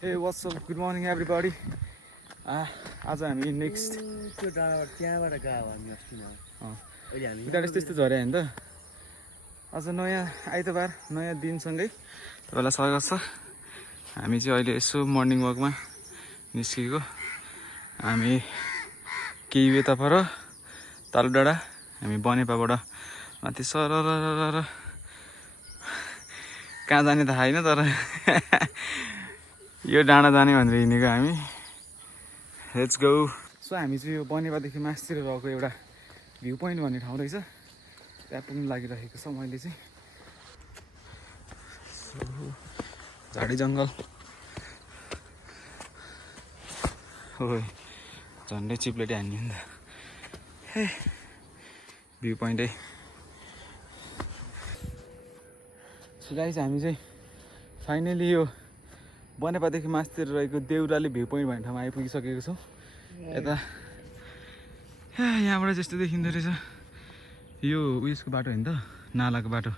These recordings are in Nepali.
Hey, what's up? Good morning, everybody. आज हामी नेक्स्ट त्यो डाँडाबाट त्यहाँबाट गयो हामी अस्ति न अहिले हामी बिटाडेस त्यस्तो झऱ्यो होइन त आज नयाँ आइतबार नयाँ दिनसँगै तपाईँलाई स्वागत छ। हामी चाहिँ अहिले यसो मर्निङ वकमा निस्केको। हामी केही यता पर तालु डाँडा हामी बनेपाबाट माथि सरर कहाँ जाने थाहा छैन तर यो डाँडा जाने भनेर हिँडेको हामी। Let's go. सो हामी चाहिँ यो बनेपादेखि मासतिर रहेको एउटा भ्यू पोइन्ट भन्ने ठाउँ रहेछ, त्यहाँ पुग्नु लागिरहेको छ मैले चाहिँ। झाडी जङ्गल हो, झन्डै चिप्लेटी हान्ने नि त। हे भ्यू पोइन्टै। सो गाइस हामी चाहिँ फाइनली यो बनेपादेखि मासतिर रहेको देउराली भ्यू पोइन्ट भन्ने ठाउँमा आइपुगिसकेको छौँ। यता यहाँबाट जस्तो देखिँदो रहेछ यो उयसको बाटो होइन त, नालाको बाटो।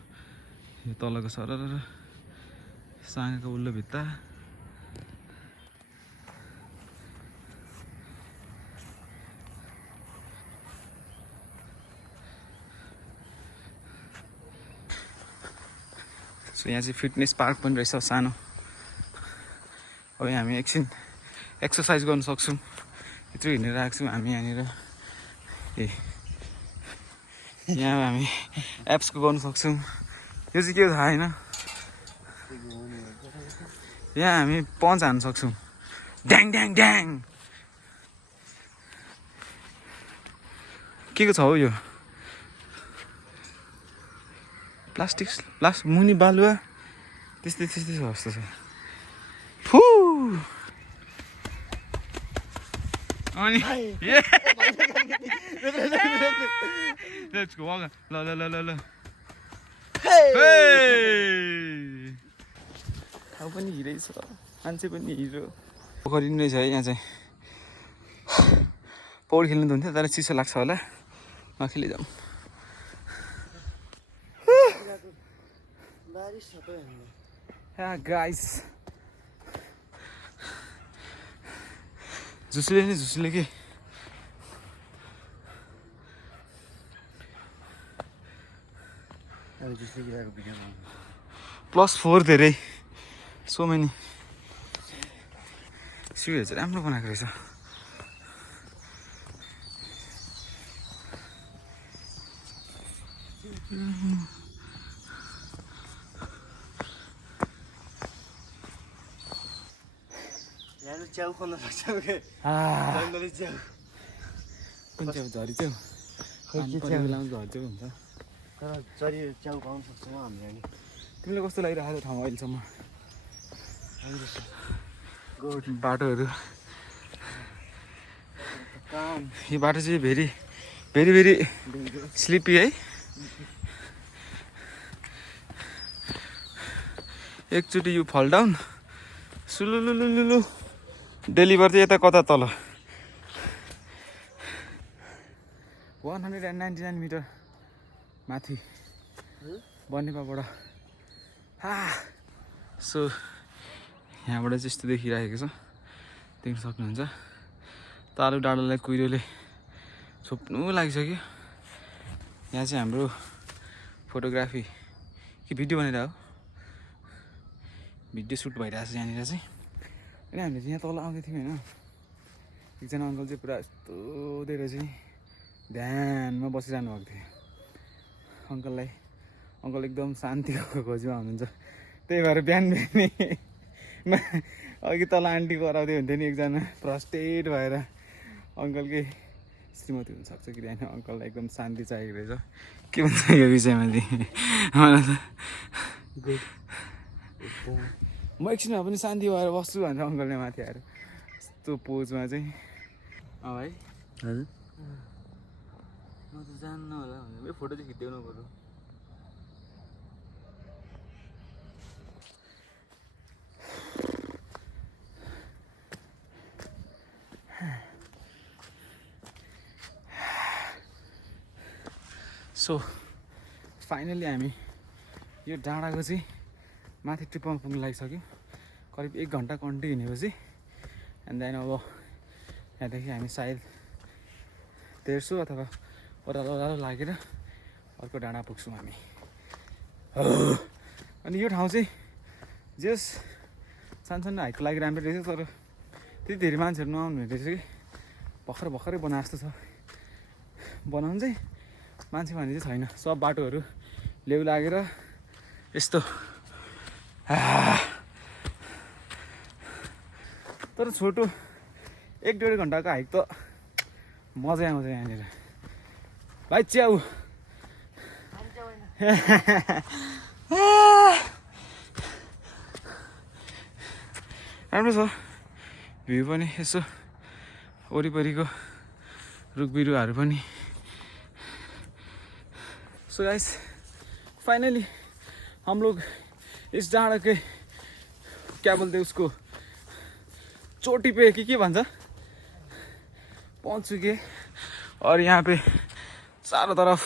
यो तलको सरर साँगाको उल्लो भित्ता। सो यहाँ चाहिँ फिटनेस पार्क पनि रहेछ सानो। अब हामी एकछिन एक्सर्साइज गर्न सक्छौँ। यत्रो हिँडेर आएको छौँ हामी यहाँनिर। ए यहाँ हामी एप्सको गर्नु सक्छौँ। यो चाहिँ के हो थाहा होइन। यहाँ हामी पन्च हान्न सक्छौँ, ड्याङ ड्याङ ड्याङ। के को छ हौ यो? प्लास्टिक मुनि बालुवा त्यस्तै छ जस्तो छ। फु अनि लेट्स गो। ल ल ल ल ल ठाउँ पनि हिरै छ, मान्छे पनि हिरो। पोखरी नै छ है यहाँ चाहिँ। पौडी खेल्नु त हुन्थ्यो तर चिसो लाग्छ होला, नखेली जाउँ। गाइस झुसले नि झुसले के +4 धेरै सो मेनी। सिउहरू चाहिँ राम्रो बनाएको रहेछ। च्याउ खोल्न सक्छौँ के? जङ्गली च्याउ। कुन च्याउ? झरी च्याउ। झरी च्याउ हुन्छ तर चरी च्याउ पाउन सक्छौँ हामीले नि। तिमीलाई कस्तो लागिरहेको ठाउँ अहिलेसम्म? गुड बाटोहरू। काम यो बाटो चाहिँ भेरी भेरी भेरी स्लिपी है। एकचोटि यो फल डाउन सुलुलुलुलु डेलिभर चाहिँ यता कता तल 199 मिटर माथि बनेपाबाट। सो यहाँबाट चाहिँ यस्तो देखिरहेको छ, देख्न सक्नुहुन्छ। तालु डाँडालाई कुहिरोले छोप्नु लागिसक्यो। यहाँ चाहिँ हाम्रो फोटोग्राफी कि भिडियो बनेर हो, भिडियो सुट भइरहेको छ यहाँनिर चाहिँ। अनि हामीले चाहिँ यहाँ तल आउँदै थियौँ होइन, एकजना अङ्कल चाहिँ पुरा यस्तो दिएर चाहिँ ध्यानमा बसिरहनु भएको थियो। अङ्कल एकदम शान्तिको खोजीमा हुनुहुन्छ। त्यही भएर बिहान अघि तल आन्टी कराउँदै हुन्थ्यो नि एकजना, फ्रस्ट्रेट भएर। अङ्कलकै श्रीमती हुनसक्छ कि होइन, अङ्कललाई एकदम शान्ति चाहिएको रहेछ। के भन्छ यो विषयमा चाहिँ मलाई त म एकछिनमा पनि शान्ति भएर बस्छु भनेर अङ्कलले माथि आएर यस्तो पोजमा चाहिँ। भाइ हजुर म त जान्न होला भनेर यो फोटो चाहिँ खिचिदेऊ न बरु। सो फाइनली हामी यो डाँडाको चाहिँ माथि टिप्पमा पुग्नु लागिसक्यो। करिब 1 घन्टा कन्टिन्यू हिँडेपछि एन्ड देन अब यहाँदेखि हामी सायद तेर्सो अथवा ओह्रालो लागेर अर्को डाँडा पुग्छौँ हामी। अनि यो ठाउँ चाहिँ जस सानो हाइटको लागि राम्रो रहेछ, तर त्यति धेरै मान्छेहरू नआउनु रहेछ कि भर्खरै बनाएको जस्तो छ। बनाउनु चाहिँ मान्छे भन्ने चाहिँ छैन, सब बाटोहरू लेउ लागेर यस्तो। तर छोटो 1-1.5 घन्टाको हाइक त मजै आउँछ यहाँनिर भाइ। च्याउ राम्रो छ भ्यू पनि, यसो वरिपरिको रुख बिरुवाहरू पनि। सो गाइस फाइनली हम लोग इस डाँडा के क्या बोलते उसको चोटी पे के भन्छ पहुंच चुके। और यहाँ पे चारों तरफ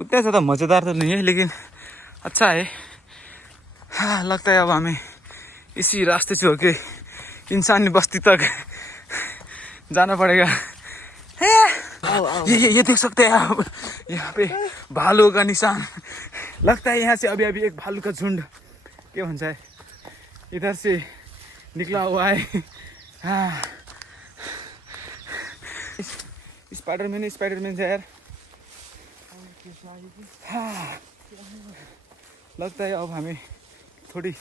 उतना ज़्यादा मज़ेदार तो नहीं है लेकिन अच्छा है। हाँ, लगता है अब हमें इसी रास्ते से होके इंसानी बस्ती तक जाना पड़ेगा। ये देख सकते हैं आप, यहाँ पे भालू का निशान। लगता है यहाँ से अभी एक भालू का झुंड क्या भन्छ है इधर से निकला हुआ है। हाँ, स्पाइडरमैन से यार। हाँ, लगता है अब हमें थोड़ी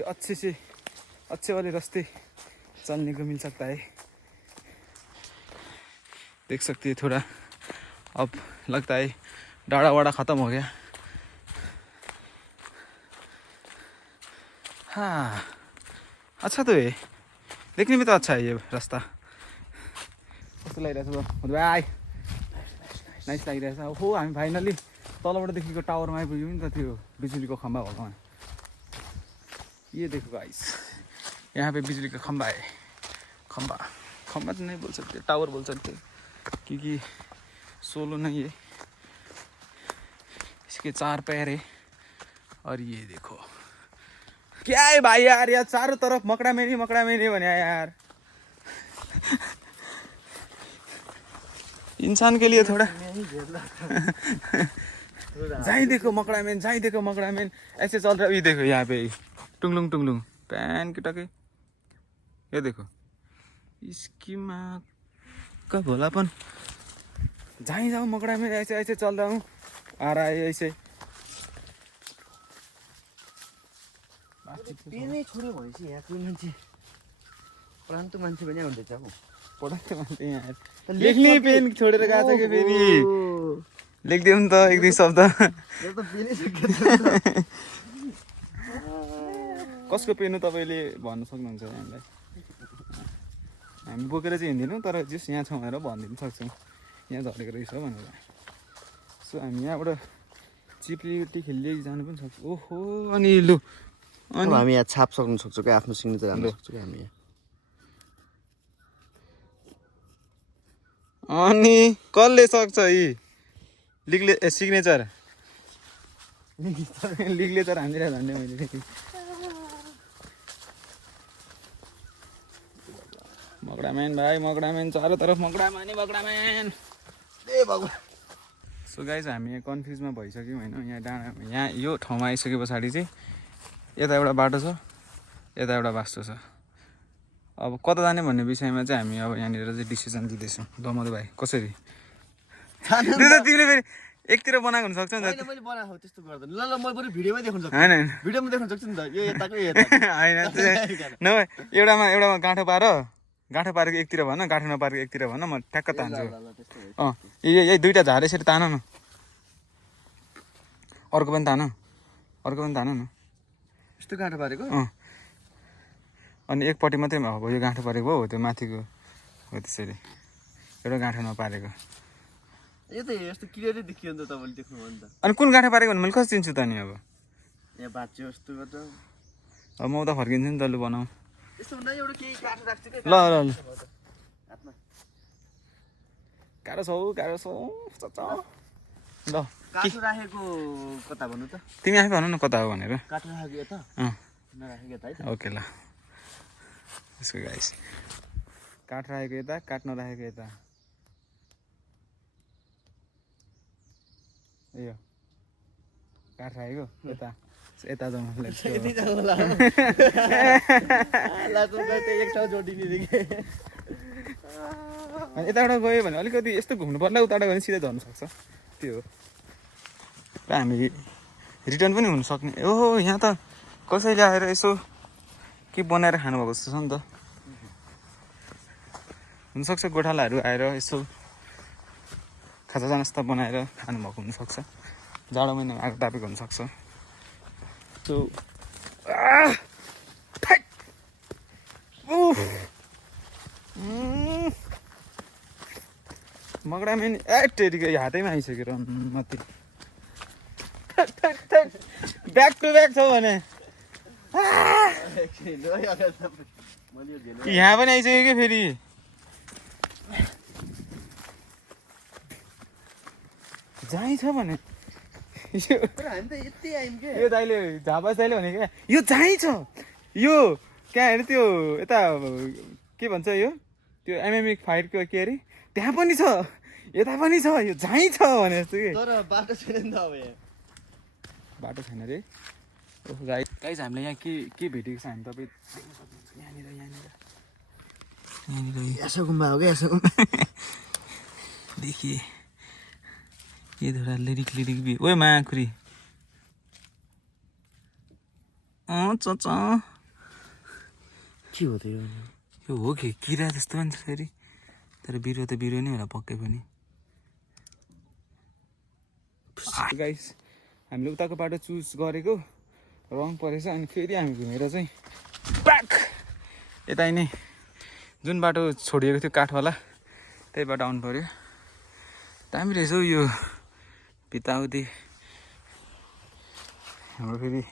अच्छे वाले रास्ते चलने को मिल सकता है। देख सकते हैं थोड़ा अब लगता है डाड़ा वाड़ा ख़त्म हो गया। हाँ, अच्छा तो है, देखने में तो अच्छा है ये रास्ता। कस्तो लागिरहेछ भाइ? नाइस लागिरहेछ। हो हामी फाइनली तलबाटदेखिको टावरमा आइपुग्यौँ नि त, त्यो बिजुलीको खम्बा भएकोमा। ये देखो गाइस, यहाँ पे बिजली का खंबा है। खंबा तो नहीं बोल सकते, टावर बोल सकते क्योंकि सोलो नहीं है, इसके 4 पैर है। और ये देखो क्या है भाई यार, यार चारों तरफ मकड़ा में नहीं बना यार। इंसान के लिए थोड़ा जहाँ देखो मकड़ा मैन ऐसे चल रहा है। ये देखो यहाँ पे टुंगलुंग पैन की टके, ये देखो इसकी माँ का भोलापन। जहाँ जाऊँ मकड़ा में ऐसे चल रहा हूँ, आ रहा है ऐसे। पेनै छोड्यो भनेपछि यहाँको मान्छे पढान्तो मान्छे पनि हुँदैछ अब। पढान्तो मान्छे यहाँ लेख्ने पेन छोडेर गएको छ कि फेरि लेख्दिउँ नि त एक दुई शब्द। कसको पेन हो तपाईँले भन्न सक्नुहुन्छ हामीलाई? हामी बोकेर चाहिँ हिँड्दैनौँ, तर जस यहाँ छौँ भनेर भनिदिनु सक्छौँ यहाँ झरेको रहेछ भनेर। सो हामी यहाँबाट चिप्लिटी खेल्दै जानु पनि सक्छौँ। ओहो, अनि लु अनि हामी यहाँ छाप सक्नु सक्छौँ क्या, आफ्नो सिग्नेचर हाल्न सक्छौँ क्या हामी यहाँ। अनि कसले सक्छ यी सिग्नेचर लिग्नेचर हानिदिएर भन्ने मैले। मकडामैन भाइ, मकडामैन चारों तरफ मकडामैन। ए भगवान। सो गाइज हामी यहाँ कन्फ्युजमा भइसक्यौँ होइन। यहाँ डाँडा, यहाँ यो ठाउँमा आइसके पछाडि चाहिँ यता एउटा बाटो छ, यता एउटा बाटो छ। अब कता जाने भन्ने विषयमा चाहिँ हामी अब यहाँनिर चाहिँ डिसिजन दिँदैछौँ। दमोदर भाइ कसरी तिमीले फेरि एकतिर बनाएको हुनसक्छ नि त। मैले बनाएको त्यस्तो गर्दैन। ल म बरु भिडियोमै देख्न सक्छु। होइन भिडियोमा देख्न सक्छु नि त, यो यताको यो होइन नभए एउटामा गाँठो पारेको एकतिर भन, गाँठो नपारेको एकतिर भन, म ठ्याक्क तान्छु। यही दुइटा झार यसरी तान न, अर्को पनि तान न। यस्तो गाँठो पारेको अनि एकपट्टि मात्रै अब यो गाँठो पारेको हो, त्यो माथिको हो त्यसरी, एउटा गाँठो नपारेको। यो त यस्तो क्लियरै देखियो नि त, तपाईँले देख्नुभयो नि त। अनि कुन गाँठो पारेको भने मैले कसरी चिन्छु त नि? अब यहाँ बाँच्यो यस्तो गर्छ। अब म उता फर्किन्छु नि त, लु बनाऊ। यस्तो भन्दा एउटा केही गाँठो राख्छु क्या। ल गाह्रो छ ल। काठो राखेको कता भन्नु त तिमी आफै भन न कता हो भनेर काठो राखेको यता अँ नराखेको यता है त ओके ल यसको गाइस काठ राखेको यता काठ नराखेको यता यो काठ राखेको यता यता जाउँ लेट्स गो यति जानु होला लाजु गए एक ठाउँ जोडिने देखि अनि यताबाट गयो भने अलिकति यस्तो घुम्नु पर्ला उताबाट गयो भने सिधै झर्नु सक्छ त्यो हो र हामी रिटर्न पनि हुन सक्ने ओहो यहाँ त कसैले आएर यसो के बनाएर खानुभएको जस्तो छ नि त हुनसक्छ गोठालाहरू आएर यसो खाजा नास्ता बनाएर खानुभएको हुनसक्छ जाडो महिनामा आगो तापेको हुनसक्छ सो मगडामा नि ए टेरीको हातैमा आइसक्यो र माथि ब्याक टु ब्याक छ भने यहाँ पनि आइसक्यो कि फेरि जहीँ छ भने यो दाइले झापा दाइले भने क्या यो जहीँ छ यो क्या अरे त्यो यता के भन्छ यो त्यो एमएमए फाइटको के अरे त्यहाँ पनि छ यता पनि छ यो जहीँ छ भने जस्तो कि तर बाटो छैन नि त अब यहाँ बाटो छैन रे ओहो गाइस हामीले यहाँ के भेटेको छ हामी तपाईँ यहाँनिर यसो गुम्बा हो क्या यसो गुम्बा देखिए ये थोड़ा लिरिक भी ओए माखुरी चचा के हो त यो हो कि किरा जस्तो पनि छ फेरि तर बिरुवा त बिरुवा नै होला पक्कै पनि गाइस हामीले उताको बाटो चुज गरेको रङ परेछ अनि फेरि हामी घुमेर चाहिँ ब्याक यता नै जुन बाटो छोडिएको थियो काठवाला त्यही बाटो आउनु पर्यो दामी रहेछ हौ यो भित्ताउति हाम्रो फेरि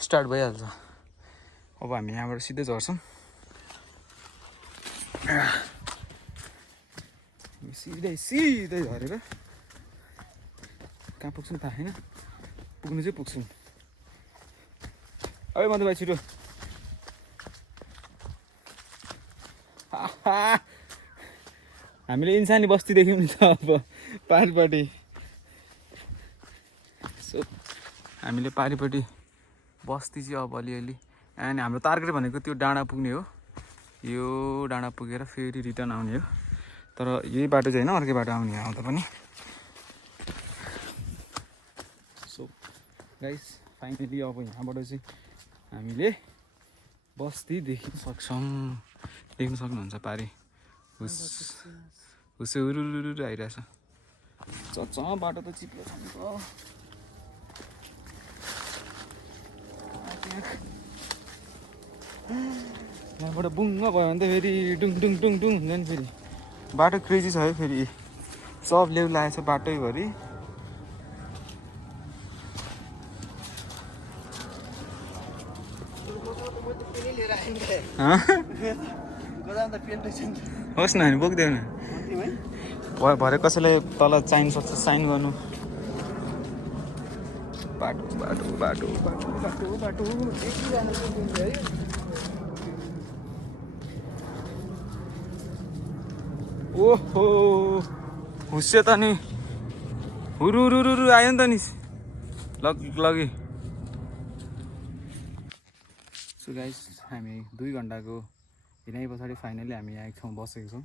स्टार्ट भइहाल्छ अब हामी यहाँबाट सिधै झर्छौँ सिधै झरेर कहाँ पुग्छौँ थाहा छैन पुग्नु चाहिँ पुग्छौँ अब मधु भाइ छिटो हामीले इन्सानी बस्ती देख्यौँ नि त अब पारिपट्टि सो हामीले पारिपट्टि बस्ती चाहिँ अब अलिअलि अनि हाम्रो टार्गेट भनेको त्यो डाँडा पुग्ने हो यो डाँडा पुगेर फेरि रिटर्न आउने हो तर यही बाटो चाहिँ होइन अर्कै बाटो आउने आउँदा पनि सो गाइस फाइनली अब यहाँबाट चाहिँ हामीले बस्ती देख्न सक्छौँ देख्न सक्नुहुन्छ पारि हुसे उरुरु आइरहेछ चच बाटो त चिप्लो छ नि त यहाँबाट बुङ्ग भयो भने त फेरि डुङ डुङ डुङ डुङ हुन्छ नि फेरि बाटो क्रेजी छ है फेरि सब लेउ लागेको छ बाटैभरि होस् न हामी बोक्दैन भरे कसैलाई तल चाहिन सक्छ साइन गर्नु बाटो बाटो बाटो बाटो बाटो बाटो ओहो हुस्यो त नि हुरुरुरु आयो नि त नि लगी सो गाइस हामी 2 घन्टाको हिँडाइ पछाडि फाइनली हामी यहाँ एक ठाउँ बसेको छौँ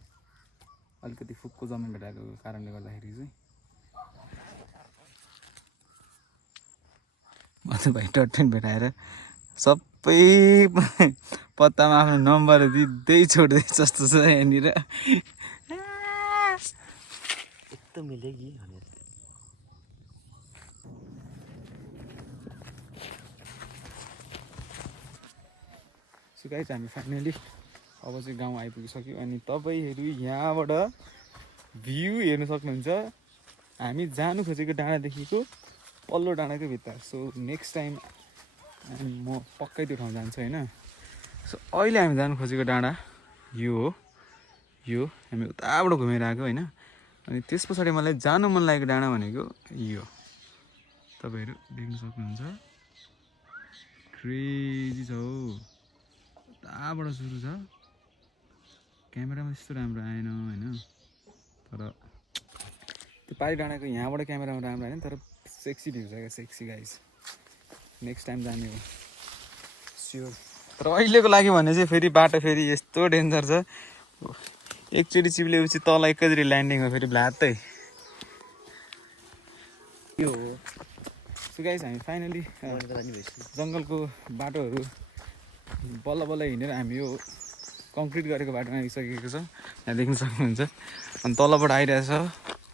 अलिकति फुक्को जमिन भेटाएको कारणले गर्दाखेरि चाहिँ मधु भाइ टट्टेन भेटाएर सबै पत्तामा आफ्नो नम्बर दिँदै छोड्दै जस्तो छ यहाँनिर एकदम मिलेगी भनेर सो गाइस हामी फाइनली अब चाहिँ गाउँ आइपुगिसक्यो अनि तपाईँहरू यहाँबाट भ्यू हेर्न सक्नुहुन्छ हामी जानु खोजेको डाँडादेखिको पल्लो डाँडाको भित्र सो नेक्स्ट टाइम म पक्कै त्यो ठाउँ जान्छु होइन सो अहिले हामी जानु खोजेको डाँडा यो हो यो हामी उताबाट घुमेर आएको होइन अनि त्यस पछाडि मलाई जानु मन लागेको डाँडा भनेको यो तपाईँहरू देख्न सक्नुहुन्छ क्रेजी छ हौ उताबाट सुरु छ क्यामेरामा त्यस्तो राम्रो आएन होइन तर त्यो पारी डाँडाको यहाँबाट क्यामेरामा राम्रो आएन तर सेक्सी भ्यू छ क्या सेक्सी गाइस नेक्स्ट टाइम जाने हो स्योर तर अहिलेको लागि भने चाहिँ फेरि बाटो फेरि यस्तो डेन्जर छ एकचोटि चिप्लेपछि तल एकैचोटि ल्यान्डिङ हो फेरि भ्लात्तै यो हो सो गाइस हामी फाइनली जङ्गलको बाटोहरू बल्ल बल्ल हिँडेर हामी यो कङ्क्रिट गरेको बाटोमा आइसकेको छौँ यहाँ देख्न सक्नुहुन्छ अनि तलबाट आइरहेछ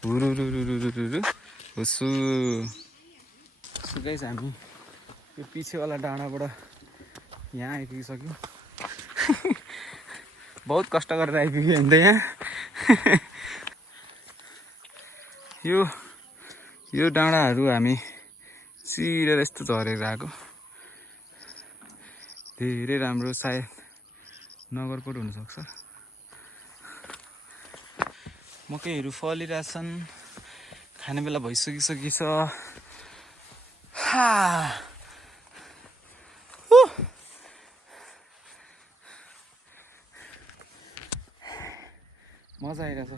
हुरुरुरुरुरुरु हुसु सो गाइस हामी यो पछिवाला डाँडाबाट यहाँ आइपुगिसक्यौँ बहुत कष्ट गरेर आइपुग्यो होइन त यहाँ यो डाँडाहरू हामी सिरेर यस्तो झरेर आएको धेरै राम्रो सायद नगरकोट हुनसक्छ मकैहरू फलिरहेछन् खाने बेला भइसकिसकेछ मजा आइरहेछ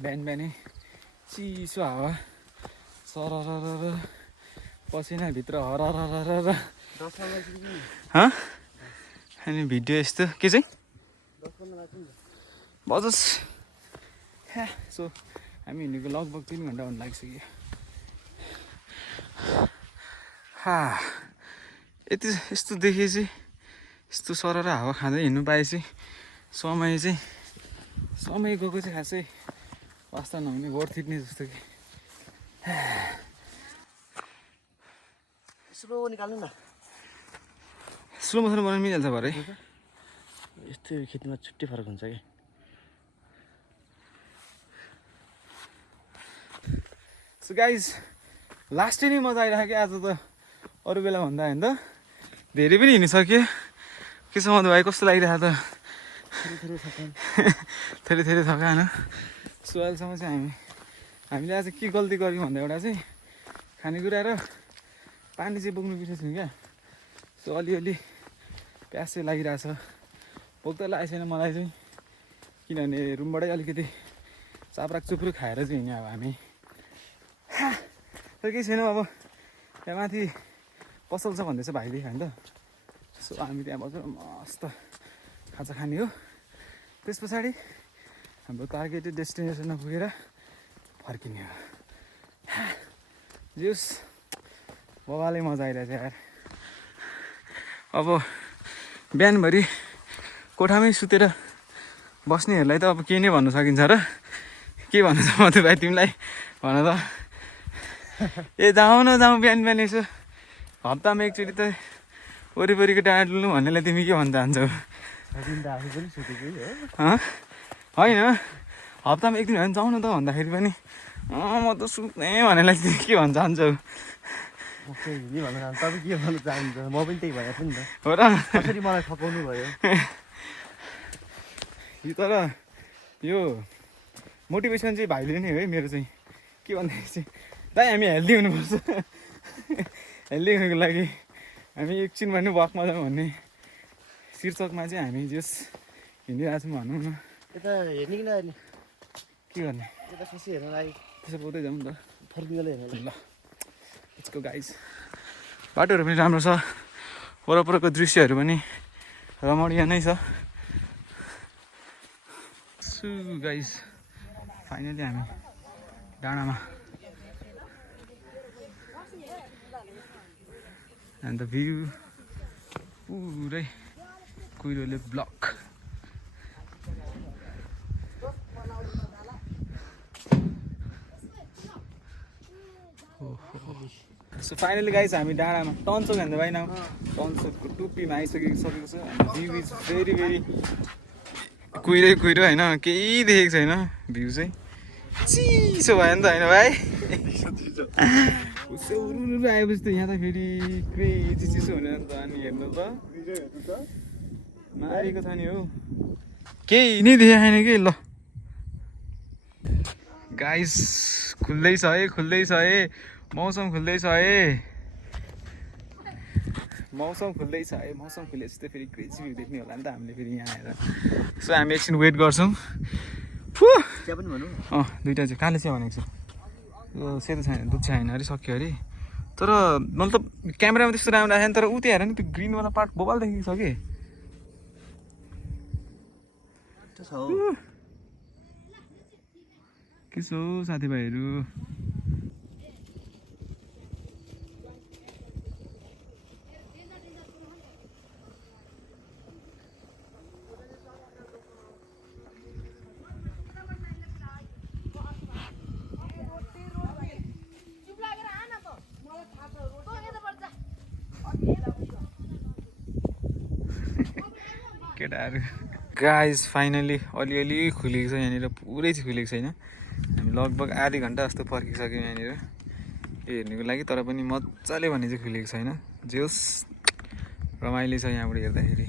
बिहान बिहानै चिसो हावा सरर पसिनाभित्र हरर अनि भिडियो यस्तो के चाहिँ बजोस् सो हामी हिँडेको लगभग 3 घन्टा हुन लागिसक्यो यति यस्तो देखेपछि यस्तो सरर हावा खाँदै हिँड्नु पाएपछि समय गएको चाहिँ खासै वास्ता नहुने वर्थ इट नै जस्तो कि स्लो निकाल्नु न स्लो मोसन बनाउनु मिलिहाल्छ भरे यस्तो खेतीमा छुट्टै फरक हुन्छ कि सो गाइज लास्टै नै मजा आइरहेको आज त अरू बेला भन्दा होइन त धेरै पनि हिँडिसक्यो के छ मधु भाइ कस्तो लागिरहेको त थोरै थकान सो अहिलेसम्म चाहिँ हामीले आज के गल्ती गर्यौँ भन्दा एउटा चाहिँ खानेकुरा र पानी चाहिँ बोक्नु बिर्सेको छौँ क्या सो अलिअलि प्यास चाहिँ लागिरहेछ भोक त लागेको छैन मलाई चाहिँ किनभने रुमबाटै अलिकति चाप्राक चुप्रुक खाएर चाहिँ हिँड्यो अब हामी तर केही छैन अब त्यहाँ माथि पसल छ भन्दैछ भाइले होइन त सो हामी त्यहाँ बसेर मस्त खाजा खाने हो त्यस पछाडि हाम्रो टार्गेटेड डेस्टिनेसनमा पुगेर फर्किने हो जुस बाबाले मजा आइरहेछ यार अब बिहानभरि कोठामै सुतेर बस्नेहरूलाई त अब के नै भन्नु सकिन्छ र के भन्नु छ मधु भाइ तिमीलाई भन त ए जाउँ न जाउँ बिहान बिहान यसो हप्तामा एकचोटि त वरिपरिको डाँडा डुल्नु भन्नेलाई तिमी के भन्न चाहन्छौ होइन हप्तामा एक दिन भयो भने जाउँ न त भन्दाखेरि पनि म त सुत्ने भन्नेलाई तिमी के भन्न चाहन्छौ तपाईँ के भन्नु चाहनुहुन्छ म पनि त्यही भएको छु नि त हो र कसरी मलाई थकाउनु भयो तर यो मोटिभेसन चाहिँ भाइले नै हो है मेरो चाहिँ के भन्दाखेरि चाहिँ दाइ हामी हेल्दी हुनुपर्छ हेल्दी हुनुको लागि हामी एकछिन पनि वकमा जाउँ भन्ने शीर्षकमा चाहिँ हामी जस हिँडिरहेको छौँ भनौँ न यता हेर्ने कि नहेर्ने के गर्ने यता खसी हेर्न लागि त्यसो बोल्दै जाउँ नि त फर्किँदै हेर्न ल यसको गाइस बाटोहरू पनि राम्रो छ वरपरको दृश्यहरू पनि रमणीय नै छ सु गाइस फाइनली हामी डाँडामा and the view पुरै कुहिरोले ब्लक सो फाइनली गाइस हामी डाँडामा टन्चोक भन्दा भएन टन्चोकको टुप्पीमा आइसकेको छ भ्यू इज भेरी भेरी कुहिरै कुहिरो होइन केही देखेको छैन भ्यू चाहिँ चिसो भयो नि त होइन भाइ उरुरु आएपछि त यहाँ त फेरि क्रेजी चिसो हुने नि त अनि हेर्नु त मारेको छ नि हो केही नै देखाएन कि ल गाइस खुल्दैछ है मौसम खुल्दैछ है मौसम खुलेपछि त फेरि क्रेजी भ्यू देख्ने होला नि त हामीले फेरि यहाँ आएर सो हामी एकछिन वेट गर्छौँ चिया पनि भनौँ दुइटा चाहिँ काले चिया भनेको छु यो सेतो छैन दुध चिया होइन अरे सक्यो अरे तर मतलब क्यामेरामा त्यस्तो राम्रो आएन तर उ त्यो हेर नि त्यो ग्रिनवाला पार्ट बोबाल देखेको छ कि के छ साथीभाइहरू केटाहरू गाइस फाइनली अलिअलि खुलेको छ यहाँनिर पुरै चाहिँ खुलेको छैन हामी लगभग आधी घन्टा जस्तो पर्खिसक्यौँ यहाँनिर हेर्नुको लागि तर पनि मजाले भने चाहिँ खुलेको छैन जे होस् रमाइलो छ यहाँबाट हेर्दाखेरि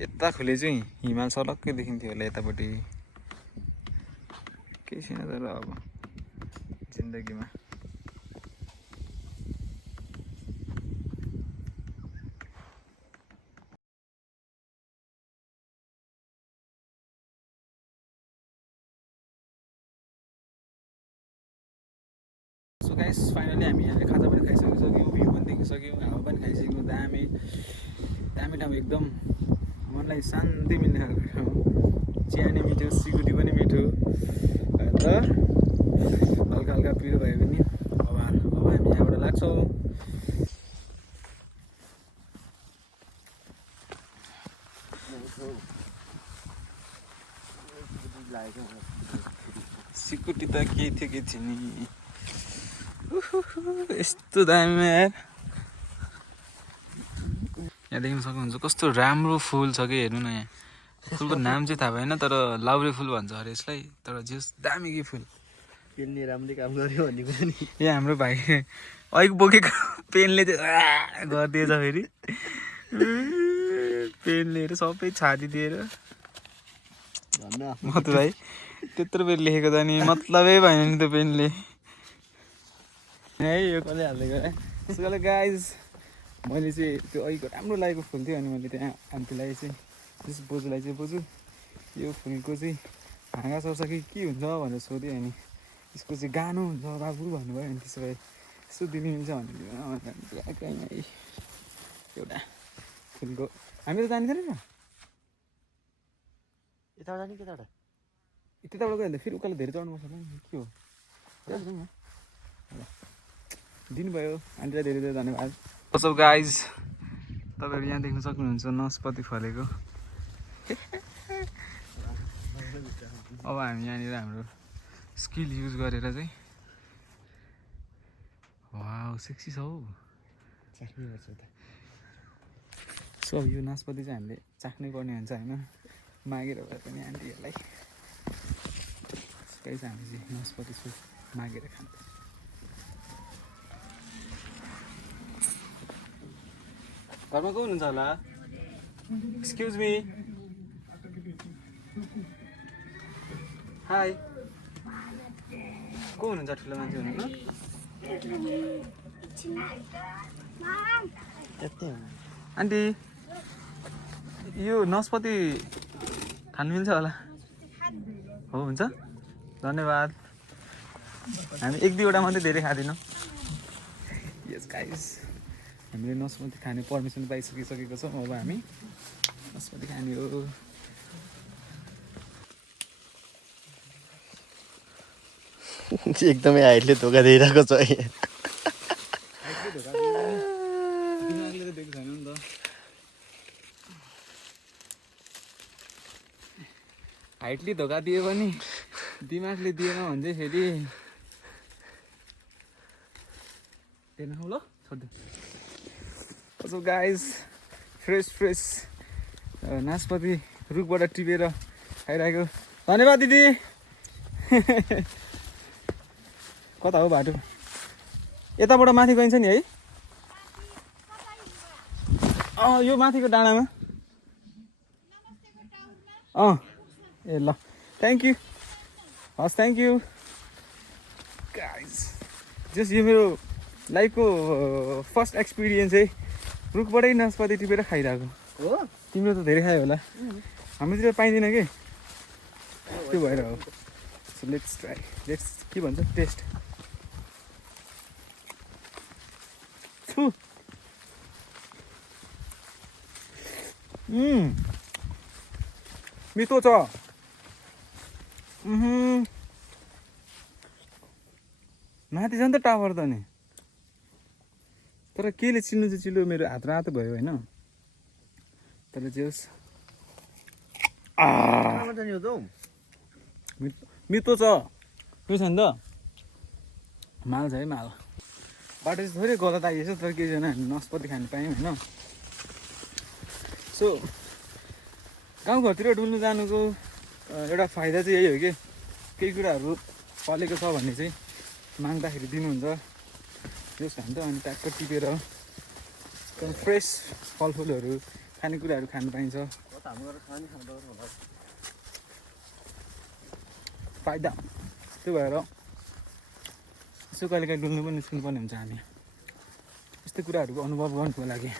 यता खुले चाहिँ हिमाल सलक्कै देखिन्थ्यो होला यतापट्टि केही छैन तर अब जिन्दगीमा सो गाइस फाइनली हामी यहाँले खाजा पनि खाइसक्यौँ भ्यू पनि देखिसक्यौँ हावा पनि खाइसक्यौँ दामी ठाउँ एकदम मनलाई शान्ति मिल्ने खालको ठाउँ चिया नि मिठो सिकुटी पनि मिठो र हल्का हल्का पिरो भयो भने अब हामी यहाँबाट लाग्छौँ सिकुटी त के थियो नि यस्तो दामी यार यहाँ देख्न सक्नुहुन्छ कस्तो राम्रो फुल छ कि हेर्नु न यहाँ फुलको नाम चाहिँ थाहा भएन तर लाउरे फुल भन्छ अरे यसलाई तर जे दामी कि फुल पेनले राम्रै काम गर्यो भन्ने कुरा नि ए हाम्रो भाइ अघि बोकेको पेनले चाहिँ गरिदिएछ फेरि पेन लिएर सबै छादिदिएर म त भाइ त्यत्रो बेर लेखेको त नि मतलबै भएन नि त पेनले है यो कसले हालिदिएको है त्यसो गर्दा गाइज मैले चाहिँ त्यो अघिको राम्रो लागेको फुल थियो अनि मैले त्यहाँ आन्टीलाई चाहिँ त्यस बोजूलाई चाहिँ बोजू यो फुलको चाहिँ हाँगा सर्छ कि के हुन्छ भनेर सोधेँ अनि यसको चाहिँ गानो हुन्छ बाबु भन्नुभयो अनि त्यसो भए यसो दिनु मिल्छ भनेर एउटा फुलको हामी त जाने थिएन यताबाट जाने केताबाट त्यताबाट गयो भने फेरि उकालो धेरै चढ्नुपर्छ होला नि के हो दिनुभयो आन्टीलाई धेरै धेरै धन्यवाद सब गाइज तपाईँहरू यहाँ देख्न सक्नुहुन्छ नास्पाती फलेको अब हामी यहाँनिर हाम्रो स्किल युज गरेर चाहिँ वाउ सेक्सी छ हौ सो अब यो नास्पाती चाहिँ हामीले चाख्नै पर्ने हुन्छ होइन मागेर भए पनि आन्टीहरूलाई त्यही चाहिँ हामी चाहिँ नास्पाती चाहिँ मागेर खान्छ घरमा को हुनुहुन्छ होला एक्सक्युज मी हाई को हुनुहुन्छ ठुलो मान्छे हुनुहुन्छ आन्टी यो नास्पाती खानु मिल्छ होला हो हुन्छ धन्यवाद हामी एक दुईवटा मात्रै धेरै खाँदैनौँ यस गाइस हामीले नास्पाती खाने पर्मिसन पाइसकिसकेको छौँ अब हामी नास्पाती खाने हो एकदमै हाइटले धोका दिइरहेको छ हाइटले धोका दियो भने दिमागले दिएन भने चाहिँ फेरि हेर्नु ल छोडिदियो गाइस फ्रेस नास्पाती रुखबाट टिपेर खाइरहेको धन्यवाद दिदी कता हो बाटो यताबाट माथि गइन्छ नि है यो माथिको डाँडामा ए ल थ्याङ्क यू हस् थ्याङ्क यू जस यो मेरो लाइफको फर्स्ट एक्सपिरियन्स है रुखबाटै नासपाती टिपेर खाइरहेको हो तिम्रो त धेरै खायो होला हाम्रोतिर पाइँदैन कि त्यो भएर हो सो लेट्स ट्राई लेट्स के भन्छ टेस्ट छु मिठो छ माथि छ नि त टावर त नि तर केले चिल्नु चाहिँ चिल्लो मेरो हात रातो भयो होइन तर जे होस् मिठो छ के छ नि त माल छ है माल बाटो चाहिँ थोरै गलत आइएछ तर के छैन हामी नास्पाती खानु पायौँ होइन सो गाउँघरतिर डुल्नु जानुको एउटा फाइदा चाहिँ यही हो कि केही कुराहरू फलेको छ भने चाहिँ माग्दाखेरि दिनुहुन्छ त्यस खान्छ अनि ट्याक्क टिपेर एकदम फ्रेस फलफुलहरू खानेकुराहरू खानु पाइन्छ फाइदा त्यो भएर यसो कहिले काहीँ डुल्नु पनि निस्किनुपर्ने हुन्छ हामी यस्तो कुराहरूको अनुभव गर्नुको लागि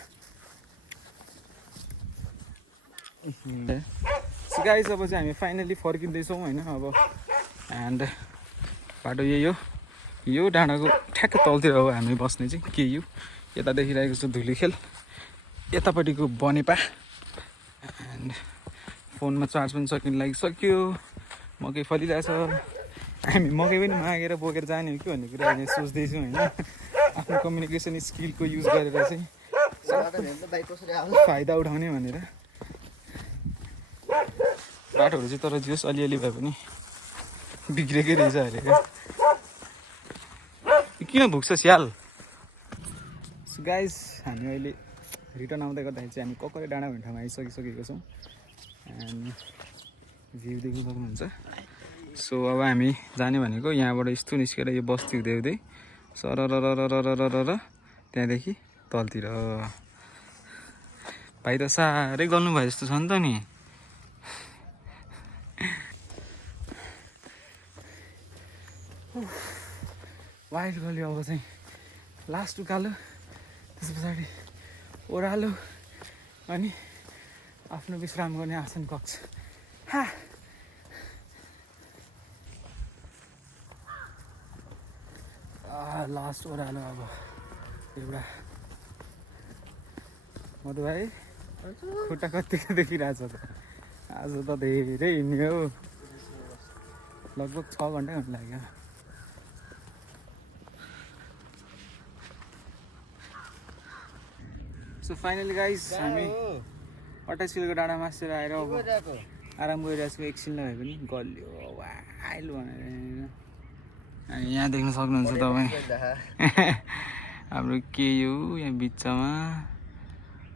गाइस अब चाहिँ हामी फाइनली फर्किँदैछौँ होइन अब एन्ड बाटो यही हो यो डाँडाको ठ्याक्क तलतिर हो हामी बस्ने चाहिँ के यो यता देखिरहेको छ धुलीखेल यतापट्टिको बनेपा एन्ड फोनमा चार्ज पनि सकिन लागिसक्यो मकै फलिरहेछ हामी मकै पनि मागेर बोकेर जाने हो कि भन्ने कुरा अहिले सोच्दैछौँ होइन आफ्नो कम्युनिकेसन स्किलको युज गरेर चाहिँ फाइदा उठाउने भनेर बाटोहरू चाहिँ तर जोस् अलिअलि भए पनि बिग्रेकै रहेछ अरे क्या किन भुक्छ स्याल गाइस हामी अहिले रिटर्न आउँदै गर्दाखेरि चाहिँ हामी ककरे डाँडा भन्ने ठाउँमा आइसकिसकेको छौँ एन्ड भ्यू देख्नु सक्नुहुन्छ सो अब हामी जाने भनेको यहाँबाट यस्तो निस्केर यो बस्ती हुँदै हुँदै सरर त्यहाँदेखि तलतिर भाइ त साह्रै गर्नुभयो जस्तो छ नि त नि वाइल्ड गल्यो अब चाहिँ लास्ट उकालो त्यस पछाडि ओह्रालो अनि आफ्नो विश्राम गर्ने आसन कक्ष लास्ट ओह्रालो अब एउटा मधु भाइ खुट्टा कतिको देखिरहेछ त आज त धेरै हिँड्यो हो लगभग 6 घन्टा हुन लाग्यो सो फाइनली गाइस हामी 28 किलोको डाँडा मासेर आएर अब आराम गरिरहेको छु एकछिन नभए पनि गल्यो वाइल्ड भनेर यहाँ देख्न सक्नुहुन्छ तपाईँ हाम्रो के यो यहाँ बिचमा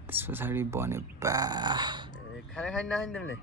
त्यस पछाडि बनेपा खाना खाने नखाने तिमीले